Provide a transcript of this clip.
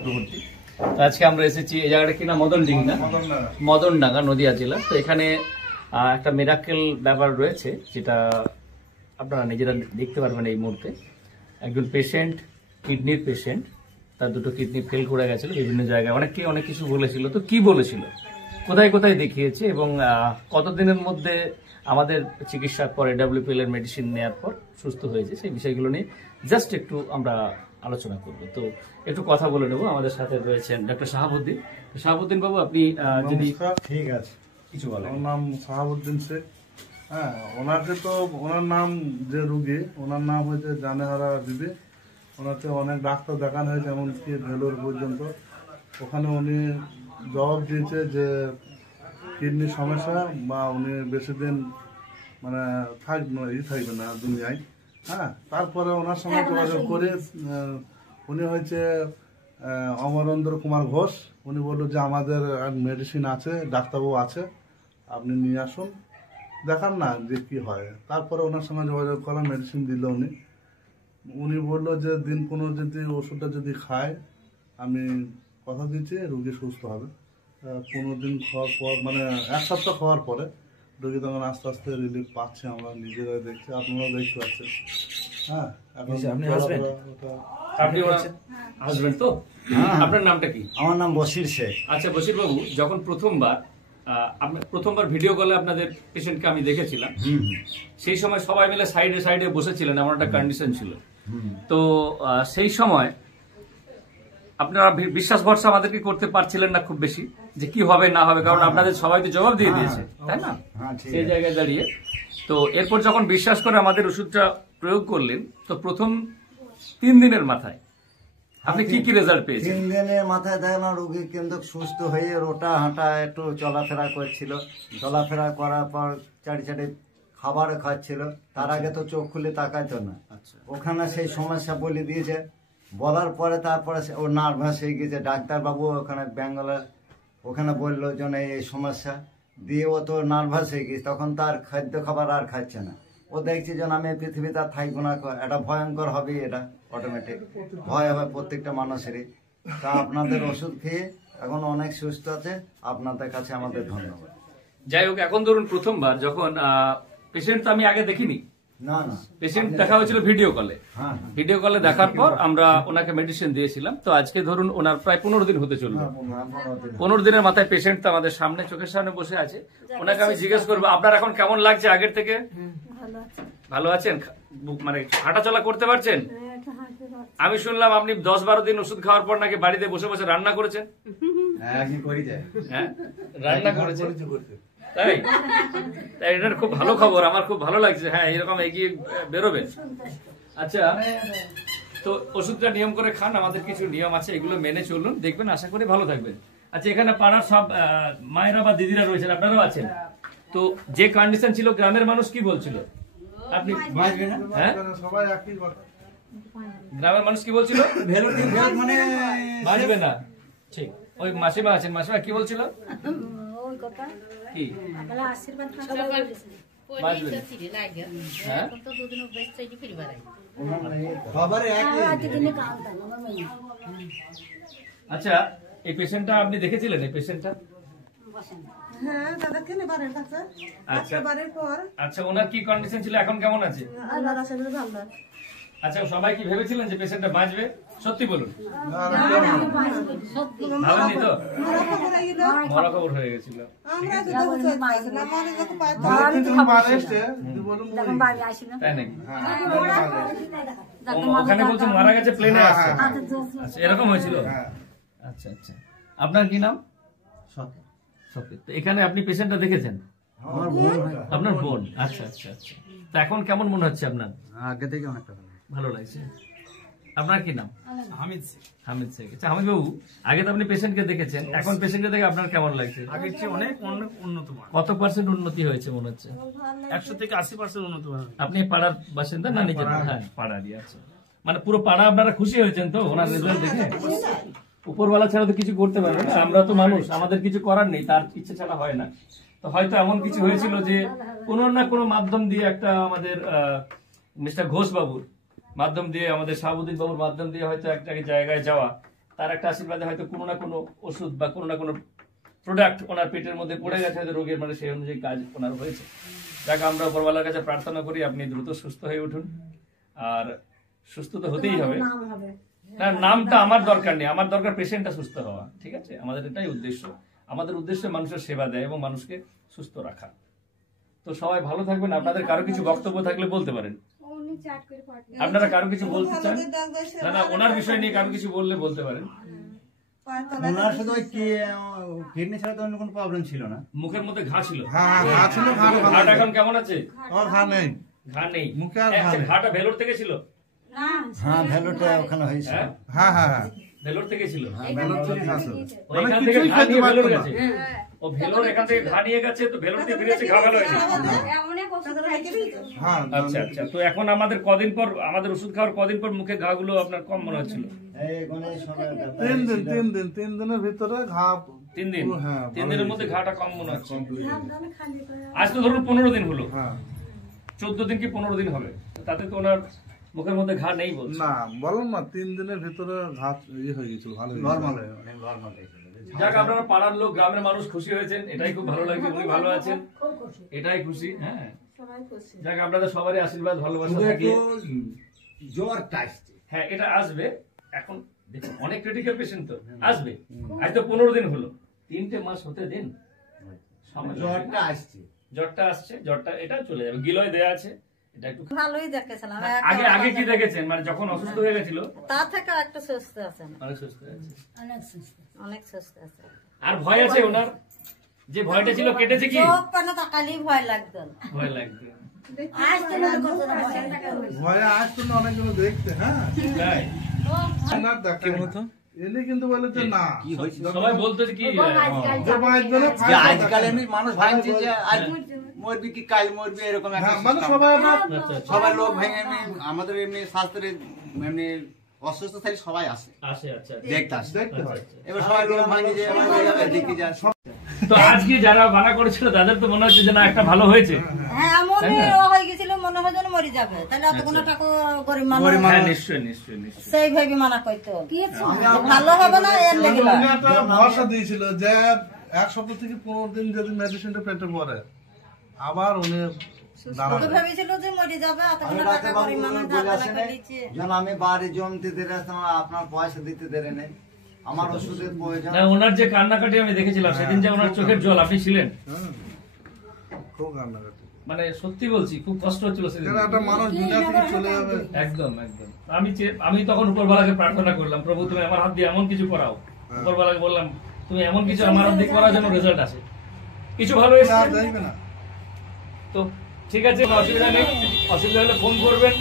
চক্রবর্তী। তো আজকে আমরা এসেছি এই জায়গাটা কিনা মদনডিঙ্গা, মদনডাঙ্গা, নদিয়া জেলা। তো এখানে একটা মিরাকেল ব্যাপার রয়েছে, যেটা আপনারা নিজেরা দেখতে পারবেন এই মুহূর্তে। একজন পেশেন্ট, কিডনির পেশেন্ট, তার দুটো কিডনি ফেল করে গেছিল বিভিন্ন জায়গায়, অনেককে অনেক কিছু বলেছিল। তো কি বলেছিল, কোথায় কোথায় দেখিয়েছে এবং কতদিনের মধ্যে আমাদের চিকিৎসার পর AWPL এর মেডিসিন নেওয়ার পর সুস্থ হয়েছে, সেই বিষয়গুলো নিয়ে জাস্ট একটু আমরা আলোচনা করব। তো একটু কথা বলে নেব। আমাদের সাথে রয়েছেন ডক্টর শাহাবুদ্দিন। শাহাবুদ্দিন বাবু, আপনি যদি ঠিক আছে কিছু বলেন। আমার নাম শাহাবুদ্দিন শেখ। হ্যাঁ, ওনাকে তো ওনার নাম যে রুগী, ওনার নাম হয়েছে জানেহারা বিবি। ওনাকে অনেক ডাক্তার দেখানো হয়েছে, এমনকি ভেলোর পর্যন্ত। ওখানে উনি জবাব দিয়েছে যে কিডনির সমস্যা, বা উনি বেশি দিন মানে থাকবে না দুনিয়ায়। হ্যাঁ, তারপরে ওনার সঙ্গে যোগাযোগ করে উনি হয়েছে অমরেন্দ্র কুমার ঘোষ। উনি বললো যে আমাদের মেডিসিন আছে, ডাক্তারবাবু আছে, আপনি নিয়ে আসুন, দেখান না যে কি হয়। তারপরে ওনার সঙ্গে যোগাযোগ করা, মেডিসিন দিল উনি বললো যে দিন 15 যদি ওষুধটা যদি খায়, আমি কথা দিচ্ছি রুগী সুস্থ হবে। 15 দিন খাওয়ার পর, মানে 1 সপ্তাহ খাওয়ার পরে রোগী তখন আস্তে আস্তে রিলিফ পাচ্ছে। আমরা নিজেরাই দেখছি, আপনারাও দেখতে পাচ্ছেন। হ্যাঁ, আপনি আসবেন তো? আপনার নামটা কি? আমার নাম বশির শেখ। আচ্ছা বশির বাবু, যখন প্রথমবার ভিডিও কলে আপনাদের পেশেন্টকে আমি দেখেছিলাম, সেই সময় সবাই মিলে সাইডে সাইডে বসেছিলেন, এমন একটা কন্ডিশন ছিল। তো সেই সময় আপনারা বিশ্বাস ভরসা আমাদেরকে করতে পারছিলেন না খুব বেশি, যে কি হবে না হবে, কারণ আপনাদের সবাই তো জবাব দিয়ে দিয়েছে, তাই না? সেই জায়গায় দাঁড়িয়ে তো এরপর যখন বিশ্বাস করে আমাদের ওষুধটা প্রয়োগ করলেন, তো প্রথম 3 দিনের মাথায় আপনি কি কি রেজাল্ট পেয়েছেন? 3 দিনের মাথায় দেখলাম রোগী কিন্তু সুস্থ হয়ে রোটা হাঁটা একটু চলাফেরা করছিল। চলাফেরা করার পর চারি খাবার খাচ্ছিল। তার আগে তো চোখ খুলে তাকাইতো না। ওখানে সেই সমস্যা বলে দিয়েছে। বলার পরে তারপরে ও নার্ভাস হয়ে গেছে। ডাক্তারবাবু ওখানে বেঙ্গলের ওখানে বললো যে এই সমস্যা দিয়ে ও তো নার্ভাস হয়ে গেছে। তখন তার খাদ্য খাবার আর খাচ্ছে না। ও দেখছে যে আমি পৃথিবীতে আর থাকবো না, এটা ভয়ঙ্কর হবে, এটা অটোমেটিক ভয় হবে প্রত্যেকটা মানুষেরই। তা আপনাদের ওষুধ খেয়ে এখন অনেক সুস্থ আছে। আপনাদের কাছে আমাদের ধন্যবাদ। যাই হোক, এখন ধরুন প্রথমবার যখন পেশেন্ট তো আমি আগে দেখিনি, না না, পেশেন্ট দেখা হয়েছিল ভিডিও কলে। ভিডিও কলে দেখার পর আমরা ওনাকে মেডিসিন দিয়েছিলাম। তো আজকে ধরুন ওনার প্রায় 15 দিন হতে চলবে। 15 দিনের মাথায় পেশেন্ট তো আমাদের সামনে, চোখের সামনে বসে আছে। ওনাকে আমি জিজ্ঞেস করবো, আপনার এখন কেমন লাগছে আগের থেকে? ভালো আছেন? মানে হাঁটাচলা করতে পারছেন? আমি শুনলাম আপনি 10-12 দিন ওষুধ খাওয়ার পর নাকি বাড়িতে বসে বসে রান্না করেছেন। হ্যাঁ, রান্না করেছেন, তাই? তাই এটার খুব ভালো খবর, আমার খুব ভালো লাগছে। হ্যাঁ, এরকম এগিয়ে বেরোবেন। আচ্ছা, তো ওষুধটা নিয়ম করে খান, আমাদের কিছু নিয়ম আছে, এগুলো মেনে চলুন, দেখবেন আশা করি ভালো থাকবেন। আচ্ছা, এখানে পাড়ার সব মায়েরা বা দিদিরা রয়েছেন, আপনারাও আছেন। তো যে কন্ডিশন ছিল, গ্রামের মানুষ কি বলছিল? আপনি হ্যাঁ, সবাই একই কথা। গ্রামের মানুষ কি বলছিল? মানে বাঁচবে না। ঠিক, ওই মাসিমা আছেন, মাসিমা কি বলছিল? কি আচ্ছা, এই পেশেন্টটা আপনি দেখেছিলেন? এই পেশেন্টটা আচ্ছা, ওনার কি কন্ডিশন ছিল, এখন কেমন আছে? আচ্ছা, সবাই কি ভেবেছিলেন যে পেশেন্টটা বাঁচবে? সত্যি বলুন, ভাবেননি তো? মরা খবর হয়ে গেছিল। তাই নাকি? ওখানে বলছেন মারা গেছে, প্লেনে আসছে। আচ্ছা, এরকম হয়েছিল? আচ্ছা আচ্ছা, আপনার কি নাম? সতীশ। তো এখানে আপনি পেশেন্টটা দেখেছেন? আপনার বোন। আচ্ছা আচ্ছা আচ্ছা, তো এখন কেমন মনে হচ্ছে আপনার? আগে থেকে অনেকটা ভালো লাগছে। আপনার কি নাম? হামিদ শেখ। হামিদ শেখ। আচ্ছা হামিদ বাবু, আগে তো আপনি পেশেন্টকে দেখেছেন, এখন পেশেন্টকে দেখে আপনার কেমন লাগছে? আগের চেয়ে অনেক উন্নত। কত পার্সেন্ট উন্নতি হয়েছে মনে হচ্ছে? 100 থেকে 80% উন্নত। আপনি পাড়ার বাসিন্দা না নিজের? হ্যাঁ, পাড়ারই। আছে মানে পুরো পাড়া আপনারা খুশি হয়েছেন তো ওনার রেজাল্ট দেখে? উপরওয়ালা ছাড়া তো কিছু করতে পারবে না, আমরা তো মানুষ, আমাদের কিছু করার নেই, তার ইচ্ছে ছাড়া হয় না। তো হয়তো এমন কিছু হয়েছিল যে কোনো না কোনো মাধ্যম দিয়ে, একটা আমাদের মিস্টার ঘোষ বাবুর মাধ্যম দিয়ে, আমাদের শাহাবুদ্দিন বাবুর মাধ্যম দিয়ে হয়তো একটা জায়গায় যাওয়া, তার একটা আশীর্বাদে হয়তো কোনো না কোনো ওষুধ বা কোনো না কোনো প্রোডাক্ট ওনার পেটের মধ্যে পড়ে গেছে, হয়তো রোগের মানে সেই অনুযায়ী কাজ ওনার হয়েছে। যাক, আমরা উপরওয়ালার কাছে প্রার্থনা করি আপনি দ্রুত সুস্থ হয়ে উঠুন, আর সুস্থ তো হতেই হবে। না, নামটা আমার দরকার নেই, আমার দরকার পেশেন্টটা সুস্থ হওয়া। ঠিক আছে, আমাদের এটাই উদ্দেশ্য। আমাদের উদ্দেশ্য মানুষের সেবা দেয় এবং মানুষকে সুস্থ রাখা। তো সবাই ভালো থাকবেন। আপনাদের কারো কিছু বক্তব্য থাকলে বলতে পারেন। আপনারা কারো কিছু বলতে চান? না, ওনার বিষয় নিয়ে কারো কিছু বললে বলতে পারেন। ওনার শুধু ওই কিডনি ছাড়া তো অন্য কোনো প্রবলেম ছিল না। মুখের মধ্যে ঘা ছিল, ঘা ছিল, ঘাটা এখন কেমন আছে? ঘা নেই, ঘা নেই, মুখে আর ঘা আচ্ছা, নেই। ঘাটা ভেলোর থেকে ছিল? হ্যাঁ, ভ্যালুটা ওখানে হয়েছে। হ্যাঁ, হ্যাঁ হ্যাঁ হ্যাঁ, ভেলোর থেকে ছিল। বেলুন থেকে ঘা ছিল। মানে এখান থেকে কিছুই ঘা খেতে নিয়ে পারতো ভেলোর না। গেছে। ও ভেলোর এখান থেকে ঘা নিয়ে গেছে, তো ভেলোর থেকে ফিরেছে, ঘা ভালো হয়েছে। হ্যাঁ, আচ্ছা আচ্ছা, তো এখন আমাদের কদিন পর, আমাদের ওষুধ খাওয়ার কদিন পর মুখে ঘা গুলো আপনার কম মনে হচ্ছিল? এই গণেশ সবাই ব্যাপার 3 দিনের ভিতরে ঘা 3 দিন, হ্যাঁ, 3 দিনের মধ্যে ঘাটা কম মনে হচ্ছে। কমপ্লিট। আজ তো ধরুন 15 দিন হলো, হ্যাঁ, 14 দিন কি 15 দিন হবে, তাতে তো ওনার মুখের মধ্যে ঘা নেই বলছে। না বললাম না 3 দিনের ভিতরে ঘা ইয়ে হয়ে গেছিল, ভালো হয়ে নরমাল গেছিল। নরমাল হয়েছিল। যাক, আপনারা পাড়ার লোক, গ্রামের মানুষ খুশি হয়েছেন, এটাই খুব ভালো লাগছে। উনি ভালো আছেন, এটাই খুশি। হ্যাঁ, যাক, আপনাদের সবারই আশীর্বাদ ভালোবাসা থাকলে জ্বরটা আসছে। হ্যাঁ, এটা আসবে। এখন দেখুন, অনেক ক্রিটিক্যাল পেশেন্ট তো আসবে। আজ তো 15 দিন হলো, 3টে মাস হতে দিন, সময় লাগবে। জ্বরটা আসছে। জ্বরটা আসছে, জ্বরটা এটা চলে যাবে। গিলয় দেয়া আছে, এটা একটু ভালোই দেখেছিলাম। আগে আগে কি দেখেছেন, মানে যখন অসুস্থ হয়ে গেছিল? তা থেকে একটু সুস্থ আছেন, অনেক সুস্থ হয়ে আছে। অনেক সুস্থ আছে। আর ভয় আছে ওনার, যে ভয়টা ছিল কেটেছে কি? চোখ পানে তাকালেই ভয় লাগতো। ভয় লাগবে, ভয়ে আসতো না অনেকগুলো দেখতে। হ্যাঁ, তাই না দেখা এনে কিন্তু বলে যে না কি হয়েছিল? সবাই বলতো যে কি যে মায়ের জন্য যে ফায়দা আজকাল দেখায়। এমনি মানুষ ভাঙছে যে আজ মরবি কি কাল মরবি, এরকম একটা হ্যাঁ, মানে system। সবাই একটা আচ্ছা আচ্ছা, সবাই লোক ভেঙে এমনি আমাদের এমনি স্বাস্থ্যের এমনি অসুস্থ থাকলে সবাই আসে আসে। আচ্ছা আচ্ছা। দেখতে আসে। দেখতে হয়। এবার সবাই লোক ভাঙে যে মরে যাবে, দেখি যায়। তো আজকে যারা বানা করেছিল তাদের তো মনে হচ্ছে যে না, একটা ভালো হয়েছে। হ্যাঁ, এমনই হয়ে গেছিল, মনে হয় যেন মরে যাবে। তাহলে এতগুলো টাকা গরিব মানুষ হ্যাঁ, নিশ্চয়ই নিশ্চয়ই নিশ্চয়ই। সেই ভেবে মানা করতো, ভালো হবে না এর লেগে। উনি একটা ভরসা দিয়েছিল যে 1 সপ্তাহ থেকে 15 দিন যদি মেডিসিনটা পেটে পড়ে আবার উনি দাঁড়াবে। ভেবেছিল যে মরে যাবে, আমি এতগুলো টাকা ডাক্তারবাবু গরিব মানুষ বলে দাঁড়ানো আসেন, করে দিচ্ছে। যখন আমি বাড়ি জমতে দেরে আসতাম, আপনার পয়সা দিতে দেরে নেই, আমার ওষুধের প্রয়োজন। না, ওনার যে কান্নাকাটি আমি দেখেছিলাম সেদিন, যে ওনার চোখের জল, আপনি ছিলেন, হুম, খুব কান্নাকাটি। মানে সত্যি বলছি খুব কষ্ট হচ্ছিল সেদিন। কেন একটা মানুষ দুনিয়া থেকে চলে যাবে। একদম একদম। আমি তখন উপরওয়ালাকে প্রার্থনা করলাম, প্রভু তুমি আমার হাত দিয়ে এমন কিছু করাও। উপরওয়ালাকে বললাম তুমি এমন কিছু আমার হাত দিয়ে করার জন্য রেজাল্ট আসে, কিছু ভালো আর এসেছে। দেখবে না। তো ঠিক আছে, কোনো অসুবিধা নেই, অসুবিধা হলে ফোন করবেন।